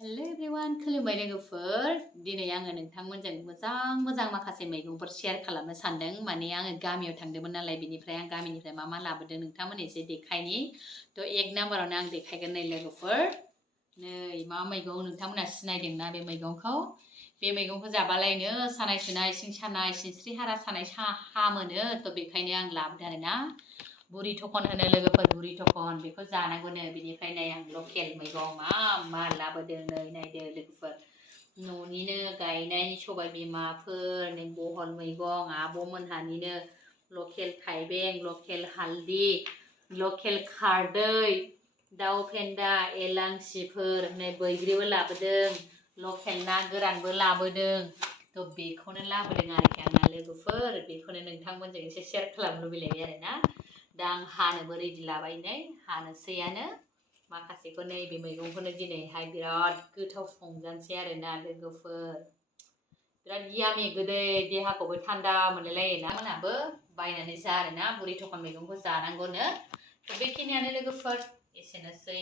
Hello everyone, खुलुमबाय लोगोफोर दिनै आङो नोंथांमोनजों मोजां माखासे मैगंफोर शेयार खालामनो सानदों माने आङो गामियाव थांदोंमोन नालाय बिनिफ्राय आं गामिनिफ्राय मा लाबोदों नोंथांमोननो एसे देखायनि थ' एक नाम्बारावनो आं देखायगोन नै लोगोफोर नै मा मैगं नोंथांमोना सिनायदोंना बे मैगंखौ जाबालायनो सानाय सुनाय सिं सानाय सिनस्रि हारा सानाय हामोनो थ' बेखायनो आं लाबोदों आरोना बुरि थखन होनो लोगोफोर बुरि थखन बेखौ जानांगौनो बिनिफ्राय नै आं लकेल मैगं मा लाबोदों नै नायदो लोगोफोर न'निनो गायनाय सबाय बिमाफोर नै बहल मैगं आब'मोनहानिनो लकेल थाइबें लकेल हालदि लकेल खारदै दाउ फेन्दा एलांसिफोर नै बैग्रिबो लाबोदों लकेल ना गोरानबो लाबोदों थ' बेखौनो लाबोदों आरोखि आंना लोगोफोर बेखौनो नोंथांमोनजों एसे शेयार खालामनो लुबैलायबाय आरोना दा आं हानोबो रेडि लाबाय नै हानोसैयानो माखासेखौ नै बे मैगंखौनो दिनैहाय बिराद गोथाव संजानोसै आरोना लोगोफोर बिराद यामि गोदै देहाखौबो थान्दा मोनलायलायोना मोनाबो बायनानै जा आरोना बुरि थखन मैगंखौ जानांगौनो थ' बेखिनियानो लोगोफोर एसेनोसै